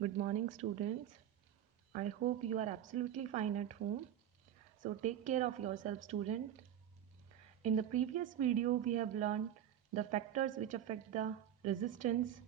Good morning, students. I hope you are absolutely fine at home. So take care of yourself, student. In the previous video, we have learned the factors which affect the resistance.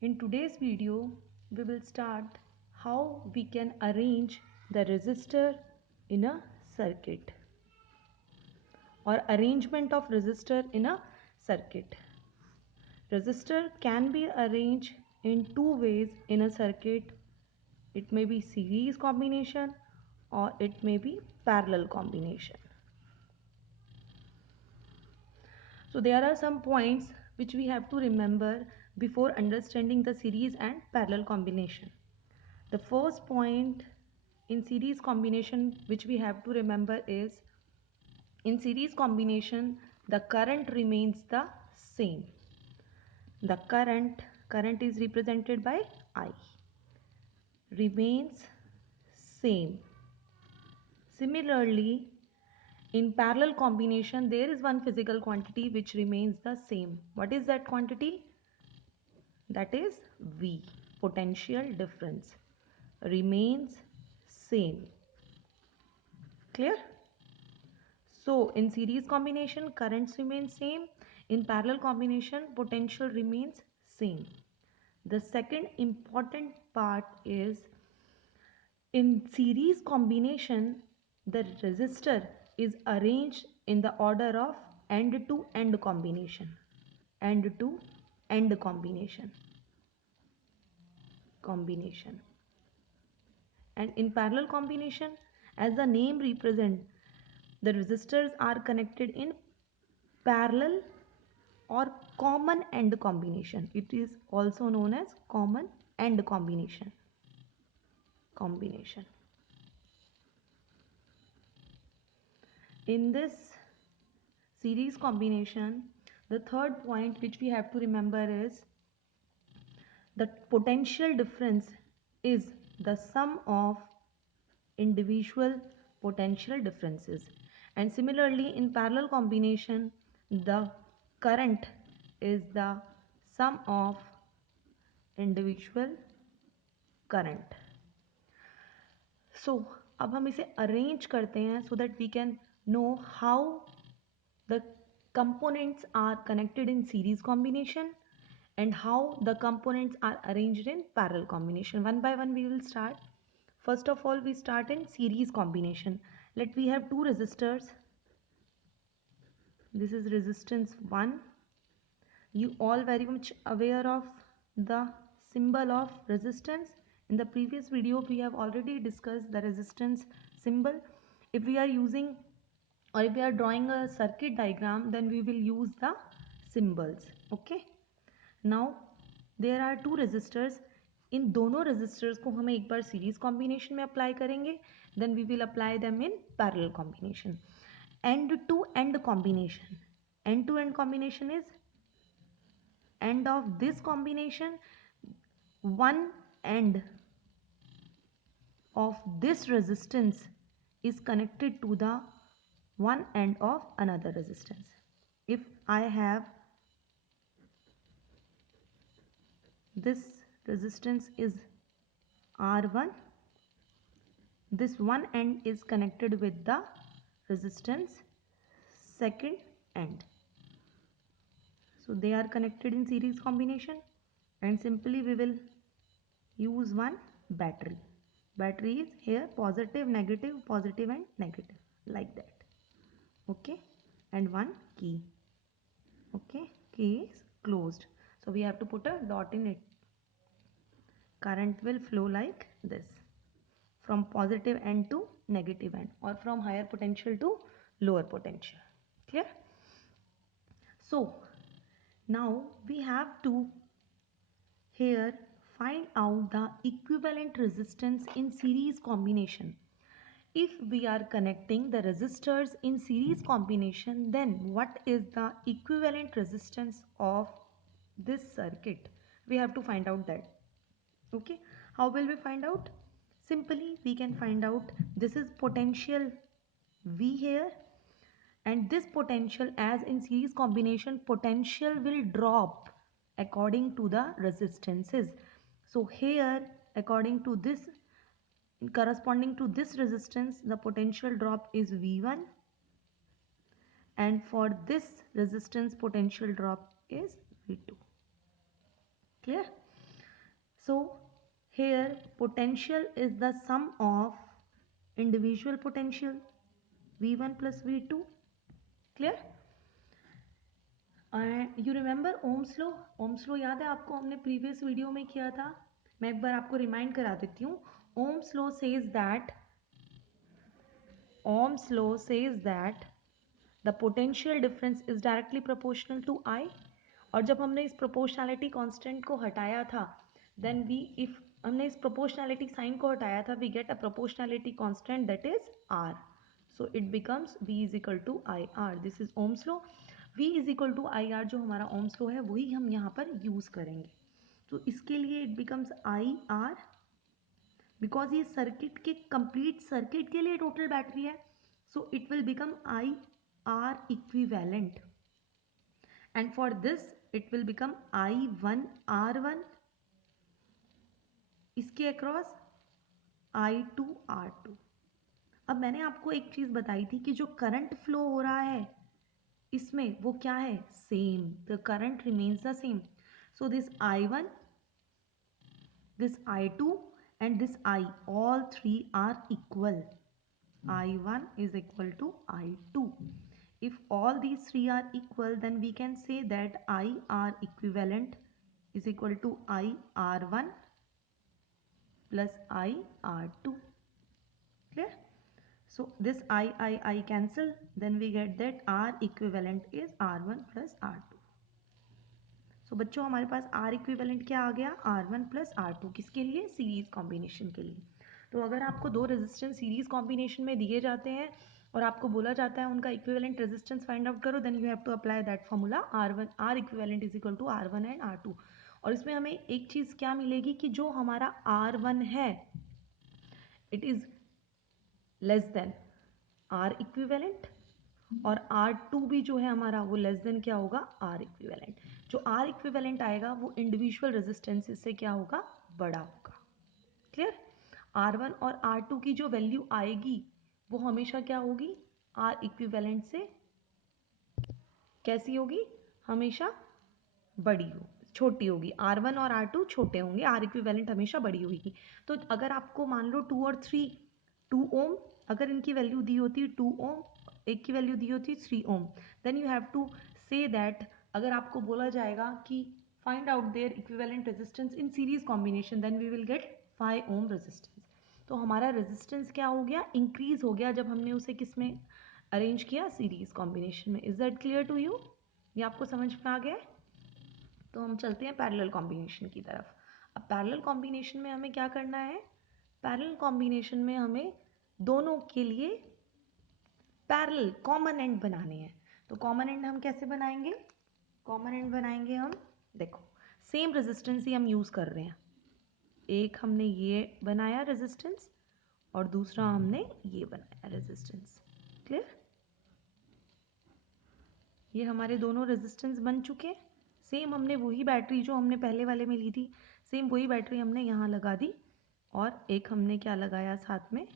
In today's video, we will start how we can arrange the resistor in a circuit or arrangement of resistor in a circuit. Resistor can be arranged in two ways in a circuit. It may be series combination or it may be parallel combination. So there are some points which we have to remember before understanding the series and parallel combination. The first point in series combination which we have to remember is, in series combination the current remains the same. The current is represented by I, remains same. Similarly, in parallel combination, there is one physical quantity which remains the same. What is that quantity? That is V, potential difference, remains same. Clear? So, in series combination, currents remain same. In parallel combination, potential remains same. The second important part is, in series combination, the resistor is arranged in the order of end to end combination. End to end combination. And in parallel combination, as the name represents, the resistors are connected in parallel or common end combination. It is also known as common end combination. In this series combination, the third point which we have to remember is, the potential difference is the sum of individual potential differences. And similarly, in parallel combination, the current is the sum of individual current. So अब हम इसे arrange करते हैं so that we can know how the components are connected in series combination and how the components are arranged in parallel combination. One by one we will start. First of all, we start in series combination. Let we have two resistors. This is resistance 1. You all very much aware of the symbol of resistance. In the previous video we have already discussed the resistance symbol. If we are using or if we are drawing a circuit diagram, then we will use the symbols. Okay, now there are two resistors. इन दोनों resistors को हम एक बार series combination में apply करेंगे, then we will apply them in parallel combination. End to end combination. End to end combination is, end of this combination, one end of this resistance is connected to the one end of another resistance. If I have this resistance is R1, this one end is connected with the resistance second end. So they are connected in series combination, and simply we will use one battery. Battery is here positive, negative, positive and negative, like that. Okay, and one key. Okay, key is closed, so we have to put a dot in it. Current will flow like this, from positive end to negative end, or from higher potential to lower potential. Clear? So now we have to here find out the equivalent resistance in series combination. If we are connecting the resistors in series combination, then what is the equivalent resistance of this circuit? We have to find out that. Okay, how will we find out? Simply we can find out, this is potential V here, and this potential, as in series combination, potential will drop according to the resistances. So here according to this, corresponding to this resistance, the potential drop is V1, and for this resistance potential drop is V2. Clear? So here potential is the sum of individual potential V1 plus V2. Clear? And you remember Ohm's law? Ohm's law याद है आपको, हमने previous video में किया था. मैं एक बार आपको रिमाइंड करा देती हूँ. Ohm's law says that the potential difference is directly proportional to I. और जब हमने इस प्रोपोर्शनैलिटी कांस्टेंट को हटाया था, देन वी इफ हमने इस प्रोपोर्शनैलिटी साइन को हटाया था, we get a proportionality constant that is R. So it becomes V is equal to I R. This is Ohm's law. V is equal to I R जो हमारा Ohm's law है वही हम यहाँ पर यूज करेंगे. तो इसके लिए it becomes I R, because ये सर्किट के कंप्लीट सर्किट के लिए टोटल बैटरी है. So it will become I R equivalent, and for this it will become I1 R1 इसके अक्रॉस I2 R2. अब मैंने आपको एक चीज बताई थी कि जो करंट फ्लो हो रहा है इसमें वो क्या है, same. The current remains the same. So this I1, this I2 and this I, all three are equal. I1 is equal to I2. If all these three are equal, then we can say that IR equivalent is equal to IR1 plus IR2. Clear? So this I cancel, then we get that R equivalent is R1 plus R2. So बच्चों हमारे पास R equivalent क्या आ गया, R1 plus R2. किसके लिए, series combination के लिए. तो अगर आपको दो रेजिस्टेंस सीरीज कॉम्बिनेशन में दिए जाते हैं और आपको बोला जाता है उनका इक्विवेलेंट रेजिस्टेंस फाइंड आउट करो, then you have to apply that formula R equivalent is equal to R1 and R2. और इसमें हमें एक चीज़ क्या मिलेगी कि जो हमारा R1 है it is less than R equivalent, और R2 भी जो है हमारा वो लेस देन क्या होगा, R इक्विवेलेंट. जो R इक्विवेलेंट आएगा वो इंडिविजुअल रेजिस्टेंसेस से क्या होगा, बड़ा होगा. क्लियर? R1 और R2 की जो वैल्यू आएगी वो हमेशा क्या होगी, R इक्विवेलेंट से कैसी होगी, हमेशा बड़ी हो, छोटी होगी. R1 और R2 छोटे होंगे, R इक्विवेलेंट हमेशा बड़ी होगी. तो अगर आपको मान लो 2 और 3 2 ओम, अगर इनकी वैल्यू दी होती 2 ओम, एक की वैल्यू दी होती 3 ohm, then you have to say that अगर आपको बोला जाएगा कि find out their equivalent resistance in series combination, then we will get 5 ohm resistance. तो हमारा रेजिस्टेंस क्या हो गया, इंक्रीज हो गया जब हमने उसे किस में अरेंज किया, सीरीज कॉम्बिनेशन में. Is that clear to you? ये आपको समझ में आ गया है? तो हम चलते हैं पैरेलल कॉम्बिनेशन की तरफ. अब पैरेलल कॉम्बिनेशन में हमें क्या करना है, पैरेलल कॉम्बिनेशन में हमें दोनों के लिए पैरेलल कॉमन एंड बनाने हैं. तो कॉमन एंड हम कैसे बनाएंगे, कॉमन एंड बनाएंगे हम, देखो सेम रेजिस्टेंस ही हम यूज़ कर रहे हैं. एक हमने ये बनाया रेजिस्टेंस और दूसरा हमने ये बनाया रेजिस्टेंस. क्लियर? ये हमारे दोनों रेजिस्टेंस बन चुके हैं. सेम हमने वही बैटरी जो हमने पहले वाले में ली थी, सेम वही बैटरी हमने यहाँ लगा दी और एक हमने क्या लगाया साथ में,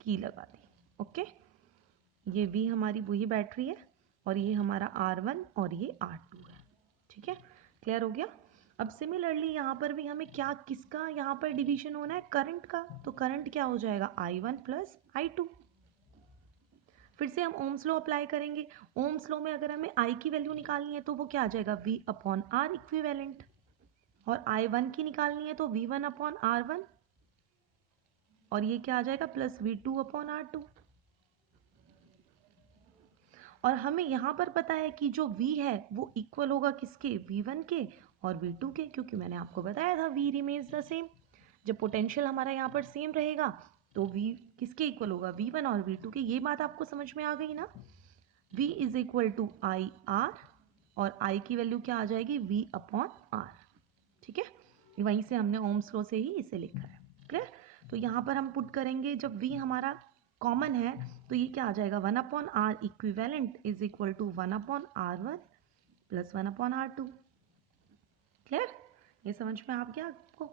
की लगा दी. ओके, ये V हमारी वही बैटरी है और ये हमारा R1 और ये R2 है. ठीक है, क्लियर हो गया? अब सिमिलरली यहाँ पर भी हमें क्या, किसका यहाँ पर डिवीजन होना है, करंट का. तो करंट क्या हो जाएगा, I1 प्लस I2. फिर से हम ओम्स लॉ अप्लाई करेंगे. ओम्स लॉ में अगर हमें I की वैल्यू निकालनी है तो वो क्या आ जाएगा, V अपॉन R इक्विवेलेंट. और I1 की निकालनी है तो V1 अपॉन R1, और ये क्या आ जाएगा, प्लस V2 अपॉन R2. और हमें यहाँ पर पता है कि जो V है वो इक्वल होगा किसके, V1 के और V2 के, क्योंकि मैंने आपको बताया था V रिमेन्स द सेम. जब पोटेंशियल हमारा यहाँ पर सेम रहेगा तो V किसके इक्वल होगा, V1 और V2 के. ये बात आपको समझ में आ गई ना. V is equal to I R, और I की वैल्यू क्या आ जाएगी, V अपॉन R. ठीक है, वहीं से हमने ओम्स लॉ से ही इसे लिखा है. क्लियर? तो यहाँ पर हम पुट करेंगे, जब V हमारा कॉमन है तो ये क्या आ जाएगा, 1 upon R equivalent is equal to 1 upon R1 plus 1 upon R2. Clear? ये समझ में आ गया आपको?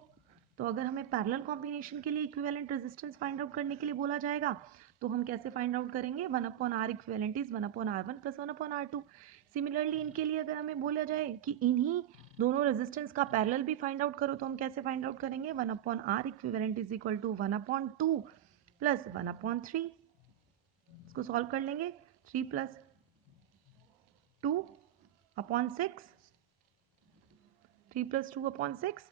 तो अगर हमें पैरेलल कॉम्बिनेशन के लिए इक्विवेलेंट रेजिस्टेंस फाइंड आउट करने के लिए बोला जाएगा तो हम कैसे फाइंड आउट करेंगे, 1/r equivalent is 1/r1 plus 1/r2। Similarly इनके लिए अगर हमें बोला जाए कि इन्हीं दोनों रेजिस्टेंस का पैरेलल भी फाइंड आउट करो तो हम कैसे फाइंड आउट करेंगे, 1/r equivalent is equal to 1/2 plus 1/3। इसको सॉल्व कर लेंगे, 3 प्लस 2/6, 3 प्लस 2/6,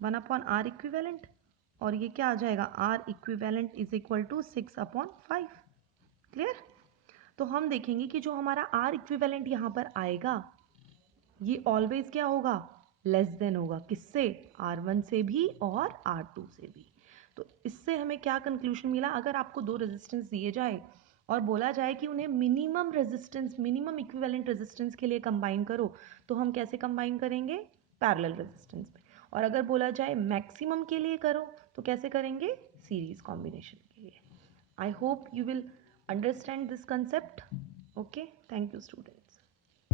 1/r इक्विवेलेंट, और ये क्या आ जाएगा, r equivalent is equal to 6/5। Clear. तो हम देखेंगे कि जो हमारा r इक्विवेलेंट यहाँ पर आएगा ये ऑलवेज क्या होगा, लेस देन होगा, किससे, r1 से भी और r2 से भी। तो इससे हमें क्या कंक्लूजन मिला, अगर आपको दो रेजिस्टेंस दिए जाए और बोला जाए कि उन्हें minimum resistance, minimum equivalent resistance के लिए कंबाइन करो तो हम कैसे कंबाइन करेंगे, पैरेलल रेजिस्टेंस में। और अगर बोला जाए मैक्सिमम के लिए करो तो कैसे करेंगे, सीरीज कॉम्बिनेशन के लिए। I hope you will understand this concept. Okay, thank you student.